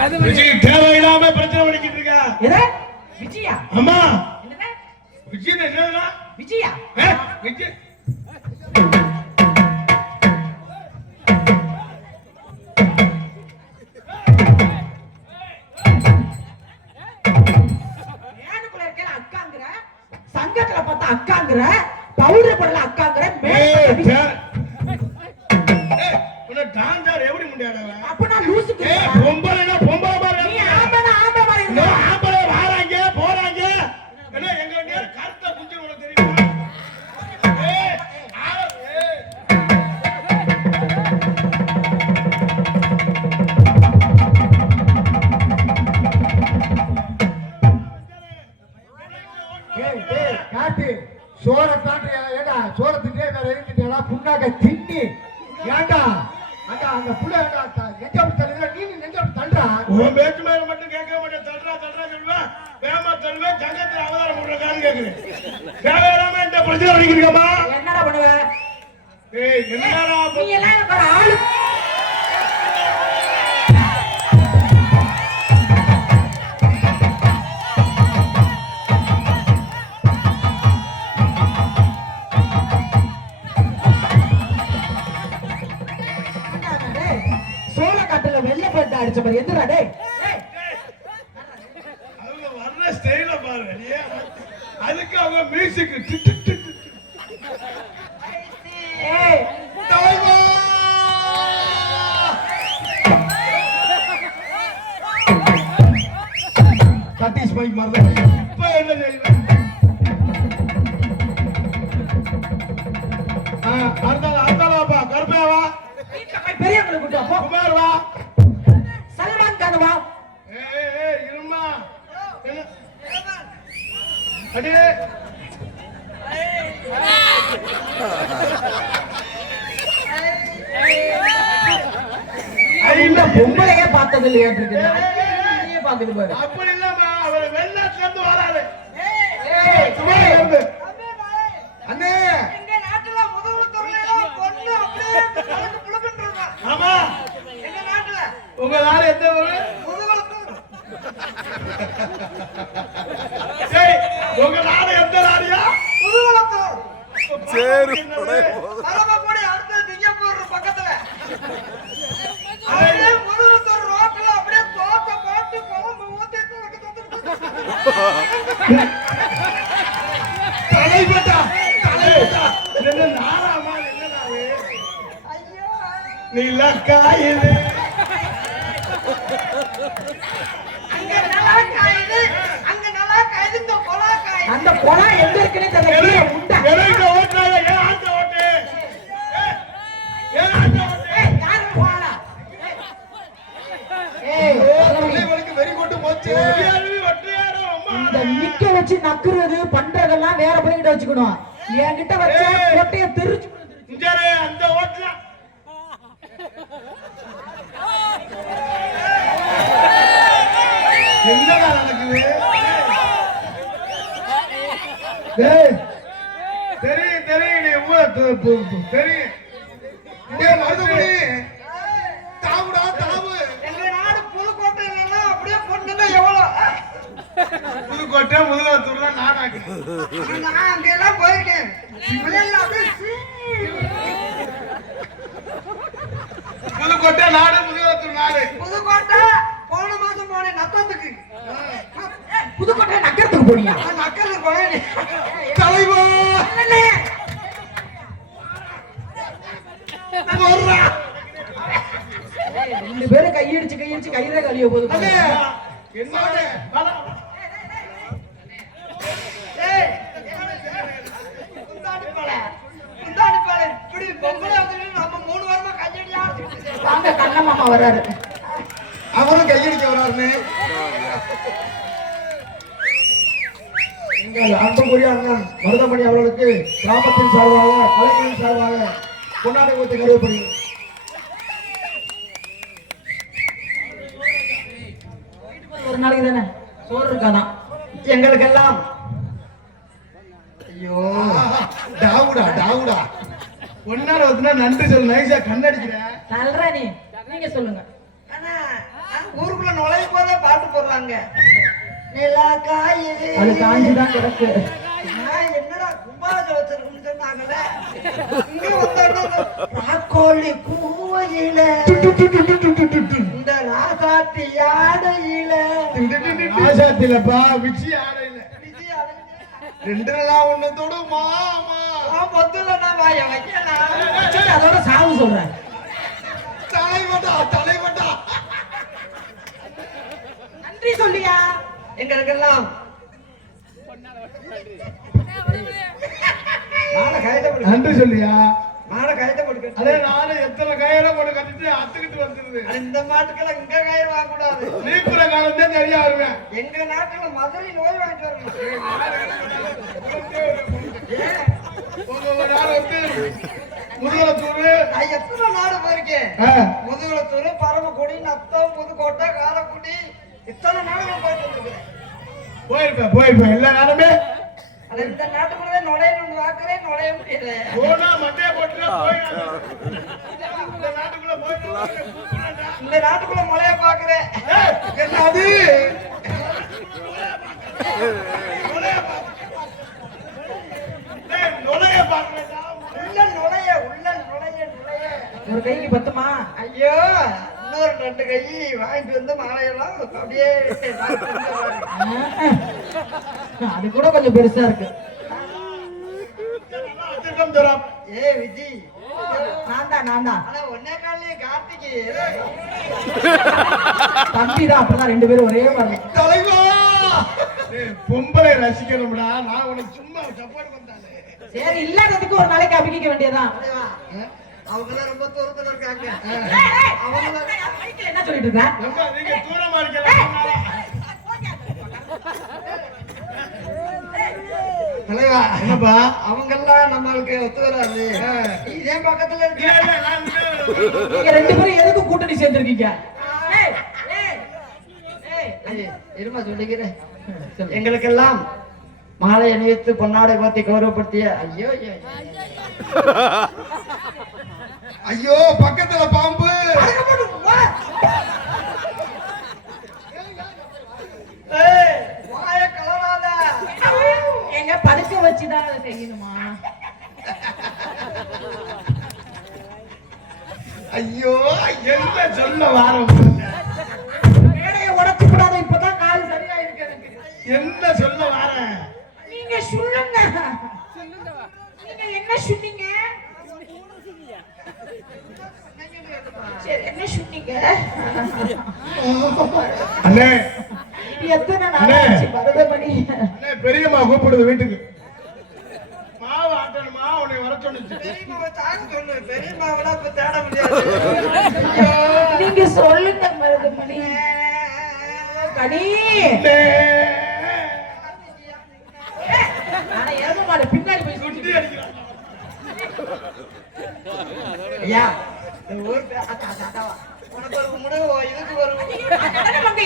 தேவையில்லாம பிரச்சனை பண்ணிக்கிட்டு இருக்க. விஜயா? ஆமா. விஜய் என்னன்னா விஜயா? விஜய் சங்கத்துல பார்த்தா அக்காங்கிற, பவுடர் போடல அக்காங்கிற, டான்ஸர் எப்படி முடியாதவ? அப்ப நான் லூசுக்கு பொம்பளைனா பொம்பளை மாதிரி, நீ ஆம்பளை ஆம்பளை மாதிரி இருக்க. ஆம்பளை வராங்க போறாங்க. என்ன எங்க நேர கருத்த குஞ்சு உனக்கு தெரியுமா? காட்டு சோற தாண்டி ஏடா சோற திட்டே வேற எழுதிட்டா புண்ணாக்க திண்ணி ஏண்டா அண்டா அந்த புள்ள நெஞ்சம் தள்ளுற நீ நெஞ்சம் தள்ளுறா. உன் பேச்சு மேல மட்டும் கேட்க மாட்டேன். தள்ளுறா தள்ளுறா சொல்லுவேன், வேமா தள்ளுவேன், ஜங்கத்துல அவதாரம் பண்றான்னு கேக்குறேன். தேவையில்லாம இந்த பிரச்சனை பண்ணிக்கிறீங்கம்மா. என்னடா பண்ணுவ? ஏய் என்னடா நீ எல்லாம் ஒரு ஆளு. அடிச்ச மாதிரி எதுடா டேய்? அவங்க வர்ற ஸ்டைல பாரு. அதுக்கு அவங்க மியூசிக் ஏய் டைவா சதீஷ் பைக் மார்ல இப்ப என்ன செய்யலாம்? அடுத்தாலாப்பா கருப்பையாவா பெரியவங்களுக்கு கூட்டு அப்போ குமார் வா, சல்மான் கான் வா. இருமா அடே பொம்பளையே பார்த்தது இல்லையா? பாத்துட்டு பாரு. அப்படி இல்லம்மா, அவர் வெளிநாட்டுல இருந்து வராரு. அண்ணே எங்க நாட்டுல முதல் துறையில பொண்ணு அப்படியே கலந்து புழுக்குன்றாங்க. ஆமா, எங்க நாட்டுல உங்க நாடு எந்த ஊரு? முதுகுளத்தூர். சரி, உங்க நாடு எந்த நாடியா? முதுகுளத்தூர். சரி, அரபக்கூடி அடுத்த சிங்கப்பூர் பக்கத்துல. அப்படியே முதுகுளத்தூர் ரோட்ல அப்படியே தோட்ட பாட்டு குழம்பு ஊத்தி தலைப்பட்டா என்ன நாராமா என்ன நாடு? ஐயோ நிலக்காயுது. அங்க நல்லா காயுது, அங்க நல்லா காயுது, இந்த கொலா காயுது. அந்த கொலா எங்க இருக்குன்னு தெரியல. முண்டை எனக்கு ஓட்டாத ஏன் ஆட்ட ஓட்டு? ஏன் ஆட்ட ஓட்டு? யாரு போறா? உங்களுக்கு வெறி கொண்டு போச்சு. ஒற்றையாரோ அம்மா இந்த நிக்க வச்சு நக்குறது பண்றதெல்லாம் வேற பண்ணிக்கிட்ட வச்சுக்கணும். என்கிட்ட வச்ச கொட்டைய தெரிச்சு இஞ்சரே அந்த ஓட்டல என்னடா நடக்குது? தெரியும் தெரியும், நீ தெரியும். மருதமணி தாவுடா தாவு. எங்க நாடு புதுக்கோட்டையில அப்படியே பொண்ணுன்னா எவ்வளவு? புதுக்கோட்டை முதலத்தூர்ல நாடாக்கு. நான் அங்கெல்லாம் போயிருக்கேன். புதுக்கோட்டை நாடு, முதலத்தூர் நாடு. புதுக்கோட்டை போன மாசம் போனேன் நத்தத்துக்கு. புதுக்கோட்டை நக்கறதுக்கு போனியா? நக்கலுக்கு போனேன். தலைவா ரெண்டு பேரும் கையடிச்சு கையில கழிய போகுது. என்ன இப்படி பொம்பளை நம்ம 3 வாரமா கையடியா வாங்க கண்ணம்மா வராரு. அவரும் கையடிக்க வராருன்னு எங்கள் அன்புக்குரிய அண்ணன் மருதமணி அவர்களுக்கு கிராமத்தின் சார்பாக கலைஞரின் சார்பாக கொண்டாடி கொடுத்து கருவப்படுகிறது. ஒரு நாளைக்கு தானே சோறு இருக்காதான் எங்களுக்கெல்லாம். ஐயோ டாவுடா டாவுடா ஒன்னால வந்து நன்றி சொல்லு. நைசா கண்ணடிக்கிற நல்ல நீங்க சொல்லுங்க. ஊருக்குள்ள நுழைய போட்டாங்க. நிலா காயுது. அது காஞ்சுதான் கிடக்கு. நான் என்னடா கும்பாஜம் வச்சிருக்குன்னு சொன்னாங்கல்ல. இங்க வந்தோடனே ராக்கோழி கூவையில இந்த ராசாத்தி ஆடையில ஆசாத்திலப்பா விச்சி ஆடையில விஜய் அழகு. ரெண்டுலாம் ஒண்ணு தொடுமா நான் பொத்துல நான் வாய வைக்கலாம். சரி, அதோட சாவு சொல்றேன். தலைவட்டா நன்றி சொல்லியா. எங்களுக்கெல்லாம் மாலை கயத்தை போட்டு நன்றி சொல்லியா. மாலை கயத்தை போட்டு அதே நானும் எத்தனை கயிறை போட்டு கட்டிட்டு அத்துக்கிட்டு வந்துருது. இந்த மாட்டுக்கெல்லாம் இங்க கயிறு வாங்க கூடாது. நீப்புற காலத்தே தெரிய வருவேன். எங்க நாட்டுல மதுரை நோய் வாங்கிட்டு வரணும். உங்க நாள் வந்து முதுகுளத்தூர் நான் எத்தனை நாடு போயிருக்கேன். முதுகுளத்தூர், பரமக்குடி, நத்தம், புதுக்கோட்டை, காரைக்குடி, இத்தனை நாடுகள் போயிட்டு வந்துருக்கேன். போயிருப்பேன் எல்லா நாளுமே. அது இந்த நாட்டுக்குள்ளே நுழையணும்னு பார்க்கிறேன், நுழைய முடியல. போனா மண்டைய போட்டு போயிடாது. இந்த நாட்டுக்குள்ள போயிட்டா இந்த நாட்டுக்குள்ள முளைய பார்க்கிறேன். என்னது நுழைய பாக்குறேன். உள்ள நுழைய, உள்ள நுழைய, நுழைய. ஒரு கைக்கு பத்துமா? ஐயோ, இன்னொரு 2 கை வாங்கிட்டு வந்து மாலையெல்லாம் அப்படியே சாப்பிட்டு வந்துடுறாரு. அது கூட கொஞ்சம் பெருசா இருக்கு. ஏய் விஜி, நான் தான் ஆனா ஒன்னே காலையே கார்த்திகை தம்பி தான். அப்படிதான் 2 பேரும் ஒரே மாதிரி. தலைவா பொம்பளை ரசிக்கணும்டா. நான் உனக்கு சும்மா சப்போர்ட் வந்தாலே. சரி, இல்லாததுக்கு ஒரு நாளைக்கு அபிக்க வேண்டியதான். அவங்க ரொம்ப தூரத்துல இருக்காங்க. என்ன சொல்லிட்டு இருக்க? ரொம்ப நீங்க தூரமா இருக்கலாம். தலைவா, என்னப்பா அவங்க எல்லாம் நம்மளுக்கு ஒத்து வராது. இதே பக்கத்துல இருக்கு. நீங்க 2 பேரும் எதுக்கு கூட்டணி சேர்ந்திருக்கீங்க? இருமா சொல்லிக்கிறேன். எங்களுக்கெல்லாம் மாலை அணிவித்து பொன்னாடை பார்த்து கௌரவப்படுத்திய ஐயோ ஐயோ பக்கத்துல பாம்பு. வாய கலராத. எங்க படுக்க வச்சுதான் அதை செய்யணுமா? ஐயோ என்ன சொல்ல வாரம். மேடையை உடைச்சு கூடாது. இப்பதான் கால் சரியா இருக்கு எனக்கு. என்ன சொல்ல வாரேன். நீங்க சொல்லுங்க. நீங்க என்ன சொன்னீங்க? சரி, என்ன சொன்னீங்க? அண்ணே எத்தனை நாளாச்சு மருதமணி? அண்ணே பெரியம்மா கூப்பிடுது வீட்டுக்கு. மாவு ஆட்டணுமா உன்னை வர சொன்னுச்சு. பெரியம்மாவை தாங்க சொல்லு. பெரியம்மாவெல்லாம் இப்ப தேட முடியாது. நீங்க சொல்லுங்க மருதமணி. கனி ஆனா ஏதோ மாடு பின்னாடி போய் சுட்டி அடிக்கிறான். ஐயா, இந்த ஊர் தாத்தாவா உனக்கு ஒரு முடிவு இதுக்கு வரும்.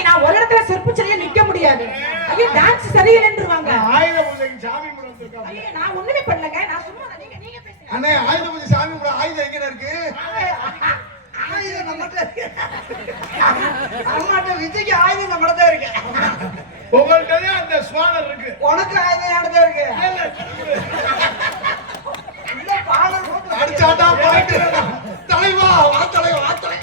நான் ஒரு இடத்துல செருப்பு சரியா நிக்க முடியாது. ஐயோ டான்ஸ் சரியில்லைன்றுவாங்க. ஆயுத பூஜைக்கு சாமி கும்பிட வந்திருக்காங்க. ஐயோ நான் ஒண்ணுமே பண்ணலங்க. நான் சும்மா நீங்க பேசுங்க. அண்ணே ஆயுத பூஜை சாமி கும்பிட ஆயுதம் எங்க இருக்கு? ஆயுதம் நம்மகிட்ட இருக்கு. அம்மாட்ட விஜய்க்கு ஆயுதம் நம்மகிட்ட தான் இருக்கு. உங்கள்கிட்ட அந்த ஸ்வானர் இருக்கு. உனக்கு ஆயுதம் யார்கிட்ட இருக்கு? இல்ல பாலர் போட்டு அடிச்சாட்டா பாட்டு. தலைவா வா தலைவா வா தலை.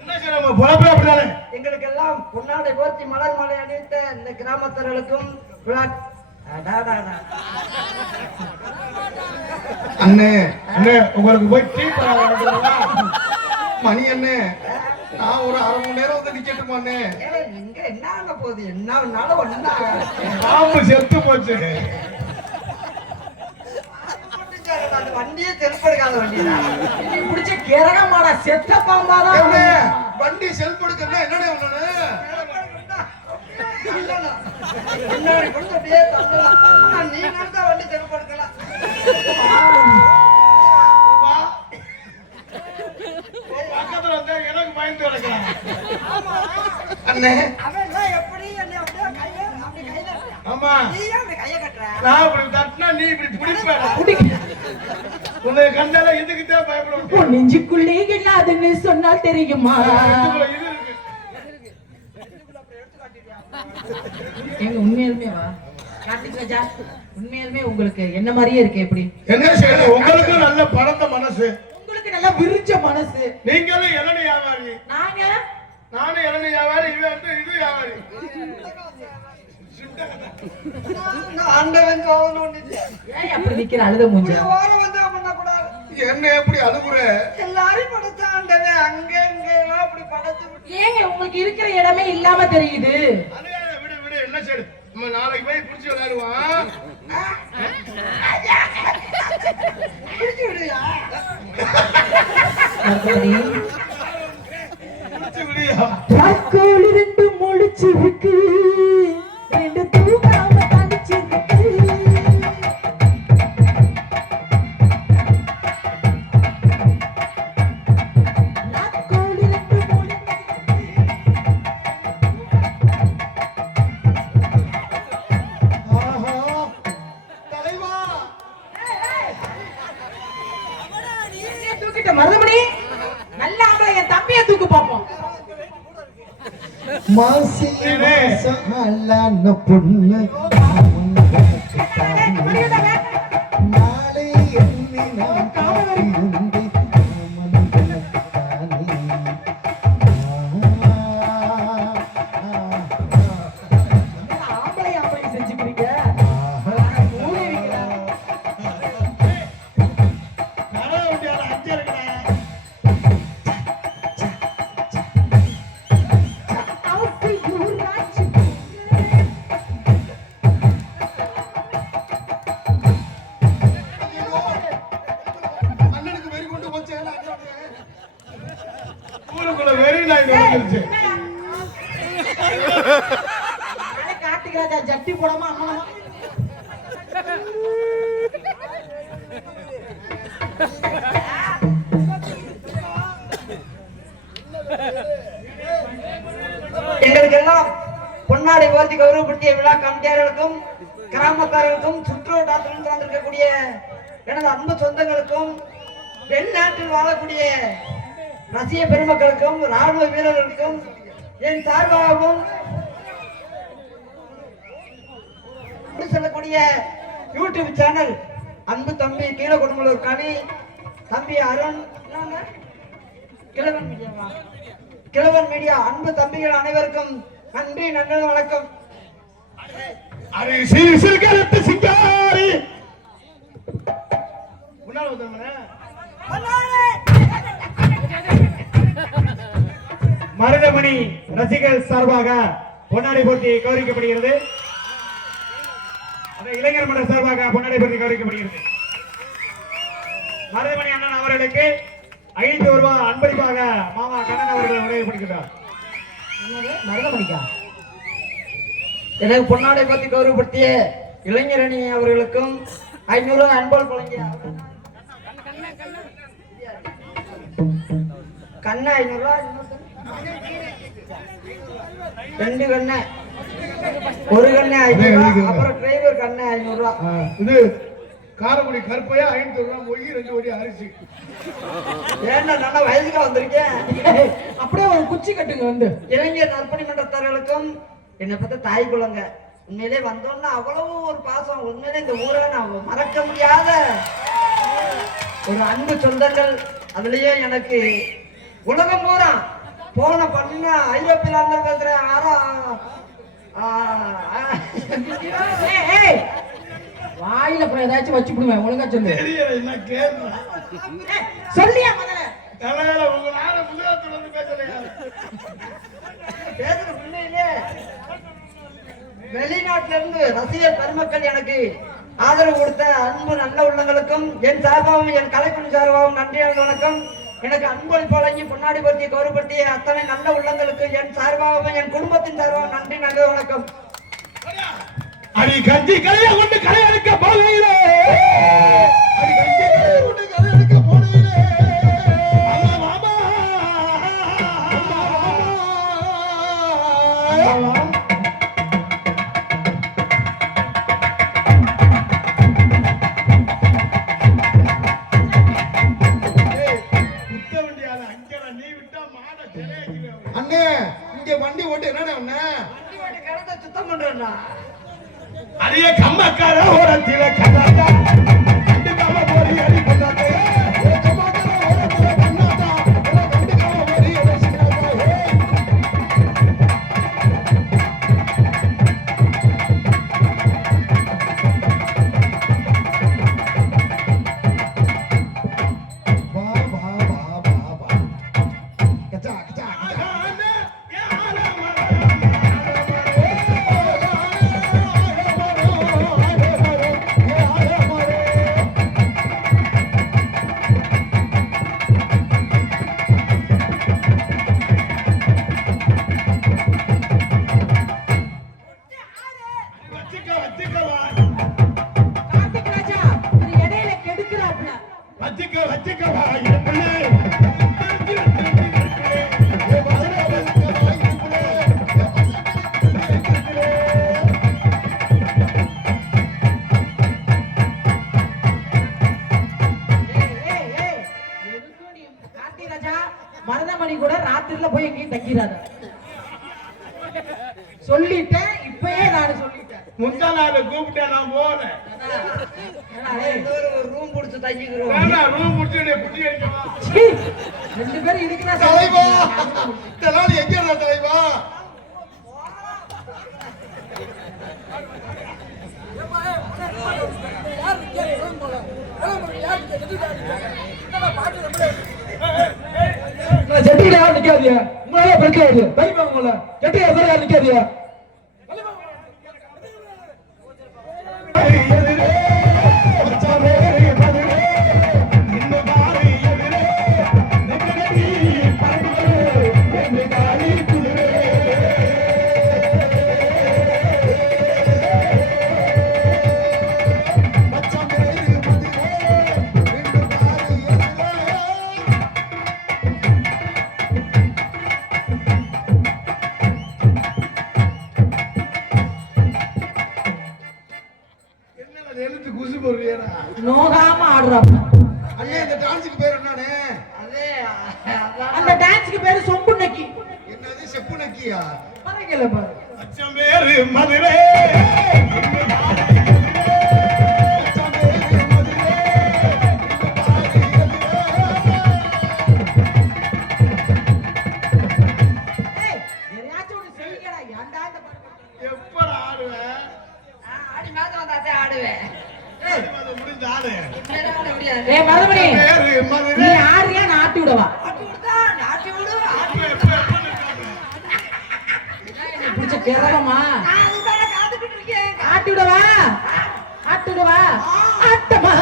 என்ன செய்ய நம்ம பொழப்பே அப்படிதானே. எங்களுக்கெல்லாம் பொன்னாடை போர்த்தி மலர் மாலை அணிவித்த இந்த கிராமத்தர்களுக்கும் அண்ணே அண்ணே உங்களுக்கு போய் டீ பரவாயில்ல. மணி அண்ணே நான் ஒரு 1/2 மணி நேரம் வந்து நிக்கட்டுமா அண்ணே? நீங்க என்ன ஆக போகுது? என்ன ஒண்ணா பாம்பு செத்து போச்சு. அந்த வண்டியே தெருப்படுக்காத வண்டிதான். நீ பிடிச்ச கிரகமாடா செத்த பாம்பாதான். வண்டி செல்ஃப் எடுக்கணும் என்னடே ஒண்ணு. முன்னாடி கொடுத்து அப்படியே தள்ளலாம். ஆனா நீ நடந்தா வண்டி தெருப்படுக்கலாம். பக்கத்துல வந்து எனக்கு பயந்து கிடக்கலாம். அண்ணே அவன் எல்லாம் எப்படி என்ன அப்படியே கையை அப்படி கையில ஆமா நீ ஏன் அப்படி கையை கட்டுற? நான் இப்படி தட்டினா நீ இப்படி பிடிப்ப. குடி. உன்னை கண்டால இதுக்குதான் பயப்படுவோம். நெஞ்சுக்குள்ளே இல்லாத தெரியாதுன்னு சொன்னால் தெரியுமா? இதுக்குள்ள இது இருக்கு. எங்க உண்மையாலுமே வா கார்த்திக் ராஜா, உண்மையாலுமே உங்களுக்கு என்ன மாதிரியே இருக்கு. எப்படி என்ன செய்யணும்? உங்களுக்கு நல்ல பழத்த மனசு, உங்களுக்கு நல்லா விரிஞ்ச மனசு. நீங்களும் இளநீ வியாபாரி, நானும் இளநீ வியாபாரி, இவன் வந்து இது வியாபாரி. ஆண்டவன் காவல் ஒண்ணு. ஏன் அப்படி நிக்கிற அழுத மூஞ்சா? ஓரம் வந்து பண்ணக்கூடாது. என்ன எப்படி அழுகுற? எல்லாரும் படைச்ச ஆண்டவன் அங்க இங்க எல்லாம் அப்படி படைச்சு விட்டு ஏங்க உங்களுக்கு இருக்கிற இடமே இல்லாம தெரியுது? அழுகாத, விடு விடு. என்ன சரி, நம்ம நாளைக்கு போய் புடிச்சு விளையாடுவான். பிடிச்சு விடுயா. புடிச்சு விடுயா. ராக்கோழி ரெண்டு முழிச்சிருக்கு, ரெண்டு தூங்காம தனிச்சிருக்கு. ராக்கோழி ரெண்டு ஆஹா, தலைவா தூக்கிட்ட மருதமணி, நல்ல ஆம்பளை என் தம்பியை தூக்கு பாப்போம். மாசி மாசம் அல்லான பொண்ணு நாளை எண்ணி நான் காத்திருந்து ஆம்பளை ஆம்பளை செஞ்சுக்கிறீங்க. ஊரே இருக்கிறா. நட வண்டியால அஞ்சு இருக்குடா. அவசி ஊராட்சி. அண்ணனுக்கு வெறி கொண்டு போச்சு ஊருக்குள்ள வெறி நாய் வந்துருச்சு. கார்த்திக் ராஜா ஜட்டி போடாம அம்மனமா. எங்களுக்கெல்லாம் பொன்னாடை போர்த்தி கௌரவப்படுத்திய விழா கமிட்டியாளர்களுக்கும் கிராமத்தார்களுக்கும் சுற்றுவட்டாரத்திலிருந்து வந்திருக்கக்கூடிய எனது அன்பு சொந்தங்களுக்கும் வெளிநாட்டில் வாழக்கூடிய ரசிக பெருமக்களுக்கும் ராணுவ வீரர்களுக்கும் என் சார்பாகவும் சொல்லக்கூடிய யூடியூப் சேனல் அன்பு தம்பி கீழகுடம்பலூர் கனி தம்பி அருண் கிழவன் மீடியாவா கிழவன் மீடியா அன்பு தம்பிகள் அனைவருக்கும் நன்றி நன்றி வணக்கம். அது சிறுகரத்து சிங்காரி முன்னாள் வந்தவனே. மருதமணி ரசிகர்கள் சார்பாக பொன்னாடை போட்டி கௌரவிக்கப்படுகிறது. அந்த இளைஞர் மன்ற சார்பாக பொன்னாடை போட்டி கௌரவிக்கப்படுகிறது. மருதமணி அண்ணன் அவர்களுக்கு 5 ரூபாய் அன்பளிப்பாக மாமா கண்ணன் அவர்கள் உதவிப்படுகிறார். மருதமணிக்கா? எனக்கு பொன்னாடை பத்தி கௌரவப்படுத்திய இளைஞரணி அவர்களுக்கும் 500 அன்போல் வழங்கிய கண்ண 500, ரெண்டு கண்ண, ஒரு கண்ண 500, அப்புறம் டிரைவர் கண்ண 500. இது காரக்குடி கருப்பையா 500 ரூபாய் போய் 2 கோடி அரிசி. ஏன்னா நல்லா வயதுக்கு வந்திருக்கேன். அப்படியே ஒரு குச்சி கட்டுங்க வந்து. இளைஞர் நற்பணி மன்றத்தார்களுக்கும் என்னை பத்தி தாய் குலங்க. உண்மையிலே வந்தோம்னா அவ்வளவு ஒரு பாசம். உண்மையிலே இந்த ஊரை நான் மறக்க முடியாத ஒரு அன்பு சொந்தங்கள். அதுலயே எனக்கு உலகம் பூரா போன பண்ண ஐரோப்பியில இருந்து பேசுறேன். ஏய், ஏய், வாயில அப்புறம் ஏதாச்சும் வச்சு விடுவேன். ஒழுங்கா சொல்லு. தெரியல என்ன கேட்கல. சொல்லியா முதல்ல? தலையில உங்க நாட முதலத்துல வந்து பேசலையா? பேசுற உண்மையிலே வெளிநாட்டில இருந்து ரசிகர் பெருமக்கள் எனக்கு ஆதரவு கொடுத்த அன்பு நல்ல உள்ளங்களுக்கும் என் சார்பாகவும் என் கலைக்குழு சார்பாகவும் நன்றி வணக்கம். எனக்கு அன்பளிப்பு வழங்கி பொன்னாடி பற்றி கௌரவப்படுத்திய அத்தனை நல்ல உள்ளங்களுக்கு என் சார்பாகவும் என் குடும்பத்தின் சார்பாகவும் நன்றி நன்றி வணக்கம். அடி கஞ்சி கலைய கொண்டு கலை அடிக்க போகையிலே, அடி கஞ்சி கலைய கொண்டு கலை அடிக்க போகையிலே, அம்மா மாமா குத்த வேண்டிய அஞ்சரை நீ விட்டா மாட சிலையாக்கிடுவேன். அண்ணே இங்க வண்டி ஓட்டு என்னடா அண்ணே வண்டி ஓட்டி கிடந்த சுத்தம் பண்றேன்னா அரிய கம்மக்கார ஓரத்தில கதாதா கண்டுக்காம போறி அடி பண்ணாதே கம்மக்கார ஓரத்தில கண்ணாதா கண்டுக்காம போறி அடி சின்னாதா வா வா வா வா வா கச்சா கச்சா கச்சா கார்த்திக் ராஜா இது இடையில கெடுக்கிறாப்ல. வச்சுக்கவா என் பிள்ளை ஏய், ஏய், எதுக்கும் நீ கார்த்திக் ராஜா மருதமணி கூட ராத்திரில போய் எங்கேயும் தங்கிறாத. சொல்லிட்டேன், இப்பயே நான் சொல்லிட்டேன். முந்தா நாள் கூப்பிட்டேன் நான் போனேன். ஏடா, ஏய், ஒரு ரூம் பிடிச்சு தங்கிக்கிறோம் வேணாம் ரூம் முடிச்சு புத்தி அடிக்கவா சீ, ரெண்டு பேரும் இதுக்குதான் தலைவா சொல்லிட்டீங்க. இதெல்லாம் எங்க இருந்தா தலைவா ஜட்டியில யாரும் நிக்காதியா உங்களால பிரச்சனை தெரியுமா உங்கள ஜட்டியில யாரும் நிக்காதியா எதிரே மச்சானே மதுரே இந்த பாரி எதிரே நெக்கடி பறக்குதே என் காலி குதிரே மச்சானே மதுரே ரெண்டு பாரி எதிரே என்ன எழுத்து குசு போடுறியடா நோகாம ஆடுறாப்ல. அண்ணே இந்த டான்ஸுக்கு பேர் என்னண்ணே அதே அந்த டான்ஸ்க்கு பேரு சொம்பு நக்கி. என்னது செப்பு நக்கியா மறைக்கல பாரு. அச்சம் பேரு மதுரே ஏய், எதையாச்சும் ஒண்ணு செய்யுங்கடா. ஏன்டா இந்த பாட்டு? எப்பட ஆடுவேன் ஆடி மாதம் வந்தாத்தே ஆடுவேன் முடிஞ்ச ஆடு உண்மையிலே ஆட முடியாது ஏய், மருதமணி, பேரு நீ மதுரே ஆடுறியா நான் ஆட்டி விடவா? ஆட்டி விடுதா ஆட்டி விடு ஆட்டி என்னை பிடிச்ச கேவலமா? நான் அதுதானே காத்துக்கிட்டு இருக்கேன் ஆட்டி விடவா? ஆட்டி விடவா? ஆட்டமா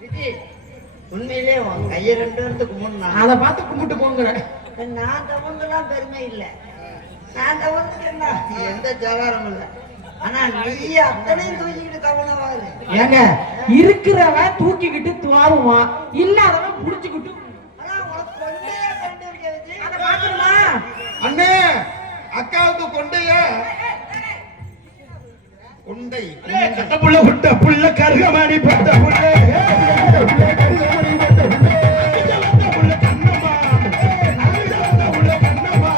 விஜி உண்மையிலே உன் கையை ரெண்டு வந்து கும்பிடனா அதை பார்த்து கும்பிட்டு போங்கிற. நான் தவறுலாம் பெருமை இல்லை நான் தவறுன்னா எந்த ஜகாரம் இல்லை ஆனா நீ அத்தனையும் தூக்கிக்கிட்டு கவனவாரு ஏங்க, இருக்கிறவன் தூக்கிக்கிட்டு துவாருவான், இல்லாதவன் புடிச்சுக்கிட்டு. ஆனா உனக்கு கொண்டே கொண்டு இருக்க விஜி அதை பார்க்கணுமா? அண்ணே அக்காவுக்கு கொண்டைய கொண்டை கட்ட புள்ள புட்ட புள்ள கருகமணி பட்ட புள்ள கருகமணி பட்ட புள்ள புள்ள கண்ணம்மா புள்ள கண்ணம்மா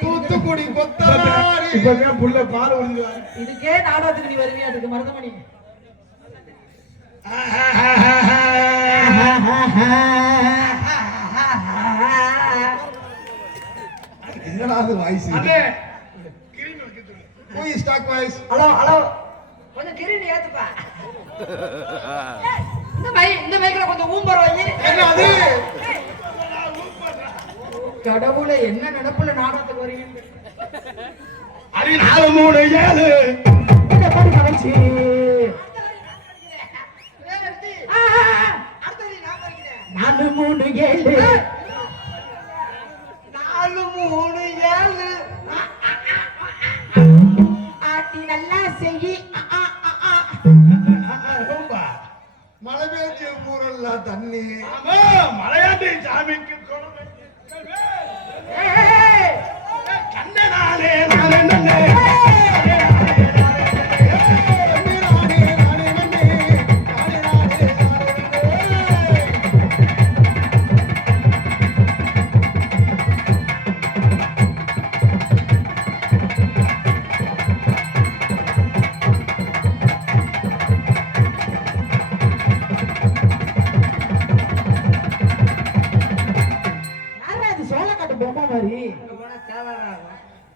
தூத்துக்குடி கொத்தனாரி இப்பதான் புள்ள பால் விழுந்து இதுக்கே நாடகத்துக்கு நீ வருவியா? அதுக்கு மருதமணி. என்னடா அது வாய்ஸ் அண்ணே போய் ஸ்டாக் வாய்ஸ் ஹலோ ஹலோ கொஞ்சம் கிரீன் ஏத்துப்பா இந்த மைக்கில் கொஞ்சம் ஊம்பர் வை என்ன அது கடவுளை என்ன நினைப்புல நாடகத்துக்கு வரீங்க? அடி 4 3 7 என்ன பாடி கலைச்சி? ஆ, 4 3 7 4 3 7 ஆட்டி நல்லா செய்யி. ரொம்ப மழை பேச்சு ஊரல்ல தண்ணி ஆமா மலையாண்டி சாமிக்கு கண்ணனாலே நானே நன்னே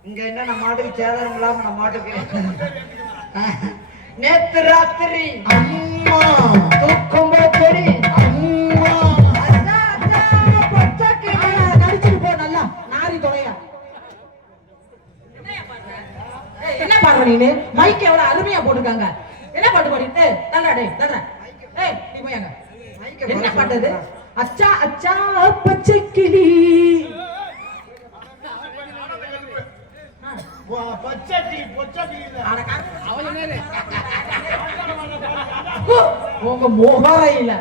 இங்க என்ன நம்ம மாட்டுக்கு சேதாரம் இல்லாம நம்ம மாட்டுக்கு நேத்து ராத்திரி அம்மா தூக்கம் போச்சடி அம்மா நடிச்சுட்டு போ நல்லா நாரி தொலையா. என்ன பாடுற நீனு? மைக் எவ்வளவு அருமையா போட்டுருக்காங்க. என்ன பாட்டு பாடிட்டு தல்றா டேய் தல்றா. ஏய் நீ போய் அங்க. என்ன பாட்டது? அச்சா அச்சா பச்சை கிளி. பச்சடி உங்க மோகரையில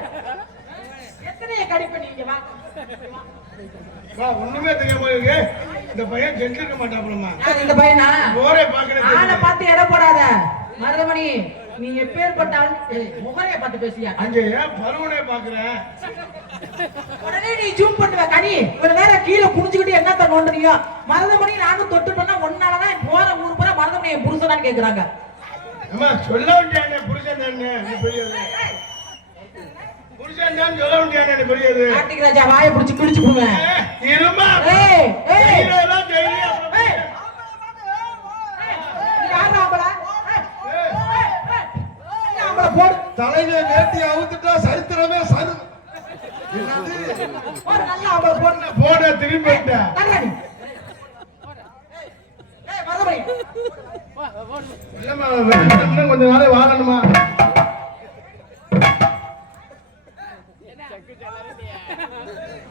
எத்தனைய கடிப்ப நீங்க வா. ஒண்ணுமே தெரியாம இருக்கு. இந்த பையன் செஞ்சிருக்க மாட்டாப்லமா. இந்த பையனா போரே பாக்குறேன். ஆளை பார்த்து எடை போடாத மருதமணி. நீ எப்பேற்பட்ட ஆள்? முகரைய பார்த்து பேசியா? அங்க ஏன் பருவனே பாக்குறேன். உடனே நீ ஜூம் பண்ணுவ கனி. ஒரு நேரம் கீழே குனிஞ்சுக்கிட்டு என்னத்த நோண்டுறீங்க? மருதமணி நானும் தொட்டு பண்ணா ஒன்னாலதான் போற ஊர் பூரா மருதமணி என் புருஷனான்னு கேக்குறாங்க. அம்மா சொல்ல வேண்டியானே புருஷன் தானே நீ பெரியது. புருஷன் தான் சொல்ல வேண்டியானே பெரியது. கார்த்திக் ராஜா வாயை பிடிச்சு கிழிச்சு போடுவேன். இருமா. ஏய் ஏய் இதெல்லாம் தெரியும். தலையில வேட்டி அவுத்துட்டா சரித்திரமே சரு போட திரும்பி கொஞ்ச நாளே வாழணுமா?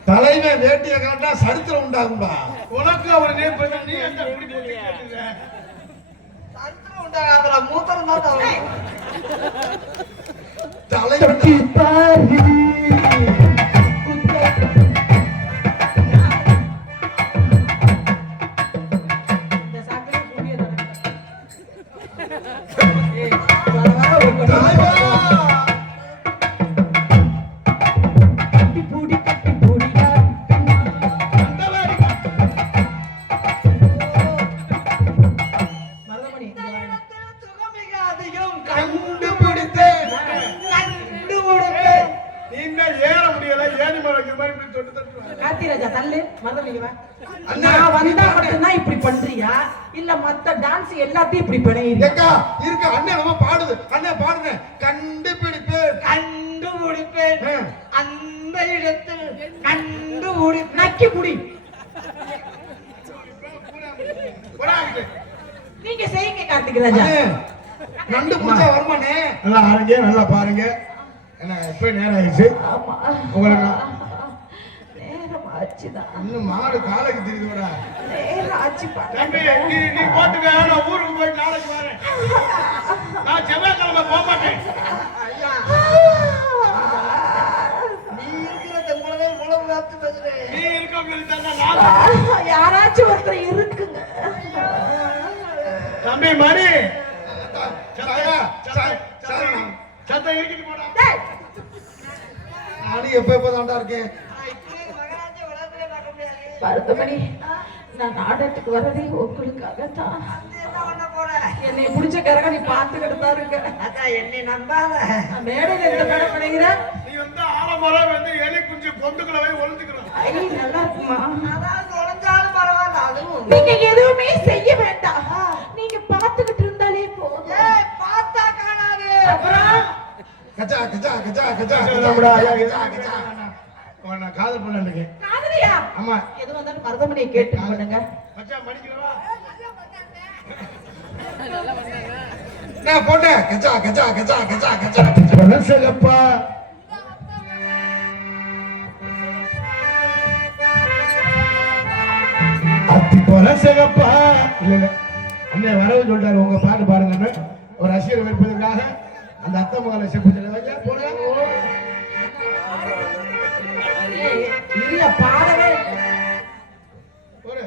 தலைமை வேட்டிய கரெக்டா சரித்திரம் உண்டாகும்பா. உனக்கு அவர் நீ எந்த சரித்திரம் உண்டாகாத மூத்தம் தான் தலைவட்டி பாரு இல்ல மத்த டான்ஸ் எல்லாத்தையும் இப்படி பிணையுங்க. இருக்க அண்ணன் நம்ம பாடுது. அண்ணன் பாடுங்க. கண்டுபிடிப்பேன் கண்டுபிடிப்பேன் அந்த இடத்தில் கண்டுபிடி நக்கி புடி. நீங்க செய்யுங்க கார்த்திக் ராஜா. நண்டு புடிச்சா வருமானே. நல்லா ஆரம்பிங்க, நல்லா பாருங்க. என்ன இப்ப நேரம் ஆயிடுச்சு. உங்களுக்கு இன்னும் மாடு காலைக்கு தெரியுதுடா. தம்பி நீ போட்டுக்க. நான் ஊருக்கு போய் நாளைக்கு வரேன். நான் செவ்வாய்க்கிழமை போக மாட்டேன். நீ இருக்கிற உலகை உழவு பார்த்து பேசுறேன். நீ இருக்க யாராச்சும் ஒருத்தர் இருக்குங்க. தம்பி மணி சத்தம் இருக்கிட்டு போடா. நானும் எப்ப தாண்டா இருக்கேன். மருதமணி நான் நாடகத்துக்கு வர்றதே உங்களுக்காகத்தான். என்னை பிடிச்ச கரக நீ பார்த்துக்கிட்டு தான் இருக்க. அதான் என்னை நம்பாத. மேடையில் எந்த மேடை பண்ணுகிறேன்? நீ வந்து ஆலமரம் வந்து எலி குஞ்சு பொந்துக்களை போய் ஒளிஞ்சுக்கிறோம். நல்லா இருக்குமா? அதாவது ஒளிஞ்சாலும் பரவாயில்ல. அதுவும் நீங்க எதுவுமே செய்ய வேண்டாம். நீங்க பார்த்துக்கிட்டு இருந்தாலே போதும். பார்த்தா காணாது. அப்புறம் கச்சா கச்சா கச்சா கச்சா நான் காதல் பண்ண இருக்கேன். காதலியா? ஆமா. எது வந்தாலும் மருதமணியை கேட்டு பண்ணுங்க. மச்சான் மணிக்கிறவா நான் போட்டேன் கச்சா கச்சா கச்சா கச்சா கச்சா மனசகப்பா அத்தி பொலசகப்பா இல்ல இல்ல அண்ணன் வரவு சொல்லிட்டாரு உங்க பாட்டு பாருங்க ஒரு ரசிகர் வைப்பதற்காக அந்த அத்தை மகளை செப்பு சொல்லுவாங்க போடுங்க இல்ல பாடவே போடு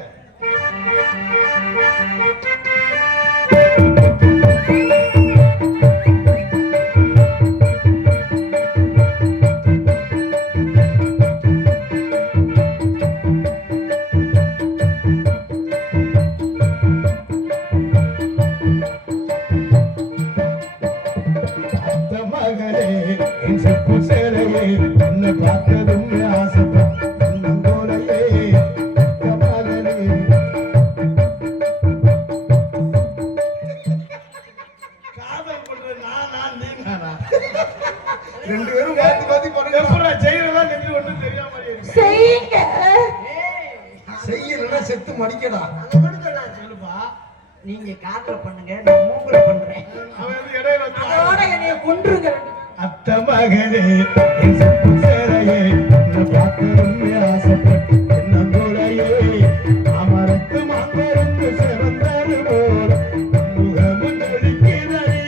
பார்த்ததும் ஆசைப்பட்ட காதல் பண்ற நான் நீங்க ரெண்டு பேரும் மாத்தி மாத்தி பண்ணுங்க செய்யறதா நெஞ்சு ஒண்ணும் தெரியாம செய்யுங்க. செய்யணும்னா செத்து மடிக்கடா சொல்லுப்பா நீங்க காதுல பண்ணுங்க, நான் மூக்குல பண்றேன். அவன் இடையில அதோட என்னைய கொன்றுங்க. அத்த மகனே என் செப்பு சேரையே உன்னை பார்த்ததும் ஆசைப்பட்டு என்னங்கூடையே அமரத்து மாமருந்து சிறந்தது போல் முகமும் தொழிக்கிறதே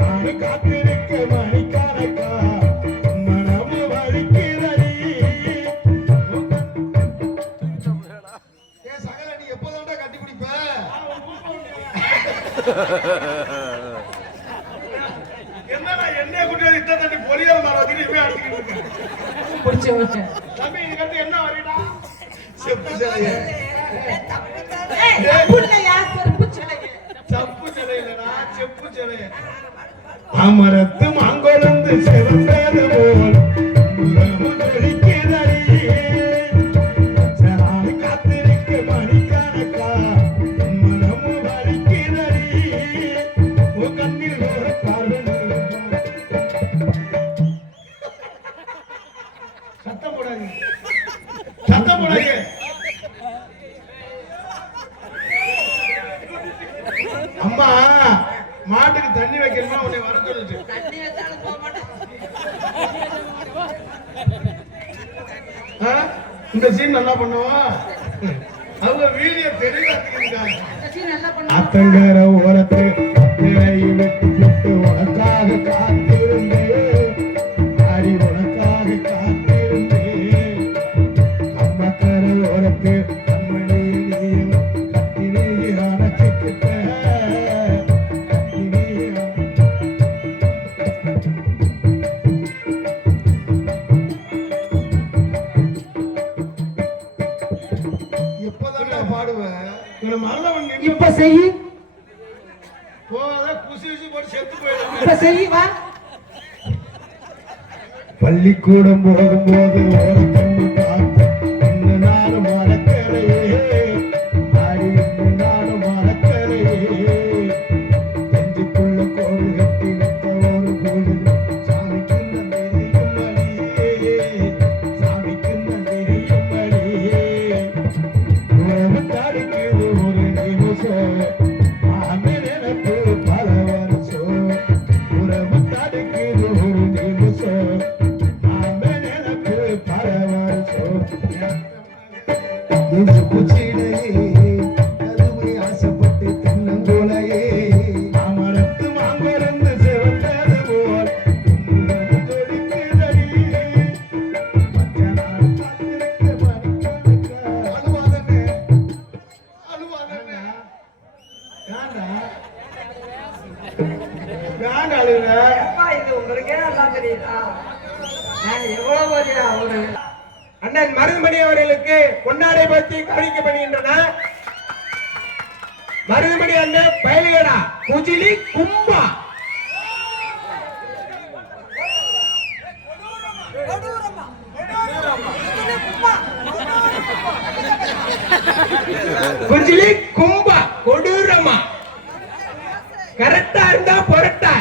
நாடு காத்திருக்க மணிக்கணக்கா மனமும் வலிக்கிறதே ஏன் சகல நீ எப்போதான்டா கட்டி பிடிப்ப என்னடா என்னைய கூட்டி இத்த தண்ணி பொரியல் மரம் இவன் அடிச்சுக்கிட்டு இருக்கேன் பிடிச்சு வச்சு. தம்பி இது கட்டு என்ன வரீடா செப்பு சேலையே ஏய், தப்பு இல்லையா, செருப்பு சிலைங்க. சப்பு சிலை இல்லடா செப்பு சிலை அமரத்து மாங்கொழுந்து சிறந்தது போல் முகமும் தொழிக்கிறதே நாடு காத்திருக்க மணிக்கணக்கா மனமும் வலிக்கிறதே உன் கண்ணில் ஒரு பார்வை சத்தம் போடாதீங்க சத்தம் போடாதீங்க அம்மா மாட்டுக்கு தண்ணி வைக்கணுமா உன்னை வர சொல்லுச்சு தண்ணி வச்சாலும் போக மாட்டேன். ஆ? இந்த சீன் நல்லா பண்ணுவா அவங்க வீடியோ தெளிவாத்துக்கிட்டாங்க நல்லா பண்ணு. அத்தங்கர ஓரத்து திரையை விட்டு விட்டு உனக்காக காத்திருந்தேன் அடி உனக்காக காத்திருந்தேன் அம்மக்கர ஓரத்து கண்மணியில் கட்டினே அணைச்சிக்கிட்ட எப்போதான்டா பாடுவேன் மரணவன் இப்ப செய், போகாத குசி குசி போட்டு செத்து போயிடும் இப்ப செய் வா. பள்ளிக்கூடம் போகும்போது ஒரு கண்ணு பார்த்து இந்த நானும் மறக்கலையே ஆடி இந்த நானும் மறக்கலையே நெஞ்சுக்குள்ள கோவில் கட்டி வைத்த ஒரு பொழுது சாமிக்கு தெரியும் மணியே சாமிக்கு தெரியும் மணியே உறவு தடுக்குது ஒரு நிமிஷம் மாமி நினைப்பு பல வருஷம் உறவு தடுக்குது ஒரு நிமிஷம் மாமி நினைப்பு பல வருஷம் குச்சியிலேயே அதுவே ஆசைப்பட்டு தென்னங்கோலையே அமரத்து மாமருந்து சிவந்தது போல் தொழிக்கிறதடி மச்சனார் காத்திருக்க மணிக்கணக்கா அழுவாதே அழுவாதே ஏன்டா ஏன்டா அழுகுற அப்பா, இது உங்களுக்கே நல்லா தெரியுதா? நான் எவ்வளவு பெரிய ஒரு அண்ணன் மருதுமணி அவர்களுக்கு பொன்னாடை பற்றி கவனிக்கப்படுகின்றன. மருதுமணி அண்ணன் பயலுகடா குஜிலி கும்பா குஜிலி கும்பா கொடூரமா கரெக்டா இருந்தா பொருட்டா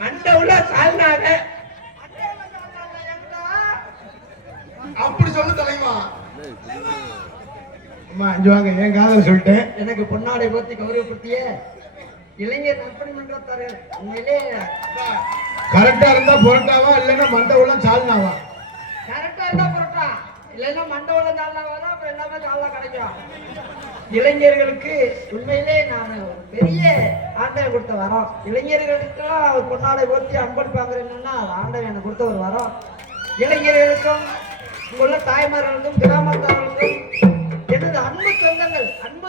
மண்டை உள்ள சால்னாக அப்படி சொல்லு தலைவா அம்மா இங்க வாங்க என் காதல சொல்லிட்டேன். எனக்கு பொன்னாடை போத்தி கௌரவப்படுத்திய இளைஞர் நற்பணி மன்றத்தாரர் உண்மையிலே கரெக்டா இருந்தா புரட்டாவா இல்லைன்னா மண்டை உள்ள சால்னாவா? கரெக்டா இருந்தா புரட்டா இல்லைன்னா மண்டபம்ல சால்னாவா தான் அப்புறம் எல்லாமே சால்னா கிடைக்கும். இளைஞர்களுக்கு உண்மையிலே நான் ஒரு பெரிய ஆண்டவன் கொடுத்த வரம். இளைஞர்களுக்கெல்லாம் ஒரு பொன்னாடை போத்தி அன்பளிப்பாங்க என்னன்னா அது ஆண்டவன் எனக்கு கொடுத்த ஒரு வரம். இளைஞர்களுக்கும் இங்குள்ள தாய்மார்களுக்கும் கிராமத்தார்களுக்கும் எனது அன்பு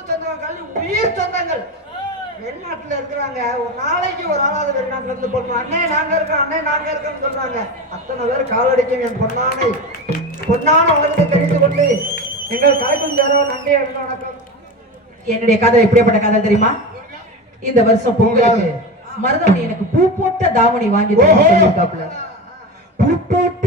சொந்தங்கள் உயிர் சொந்தங்கள் வெளிநாட்டுல இருக்கிறாங்க. ஒரு நாளைக்கு ஒரு ஆளாவது வெளிநாட்டுல இருந்து போடுறோம். அண்ணே நாங்க இருக்கோம்னு சொல்றாங்க. அத்தனை பேர் காலடிக்கும் என் பொன்னான உலகத்தை தெரிந்து கொண்டு எங்கள் கலைக்கும் சேரோ நன்றி வணக்கம். என்னுடைய காதல் எப்படிப்பட்ட காதல் தெரியுமா? இந்த வருஷம் பொங்கலுக்கு மருதமணி எனக்கு பூ போட்ட தாவணி வாங்கி தரேன்னு சொல்லியிருக்காப்புல. பூ போட்ட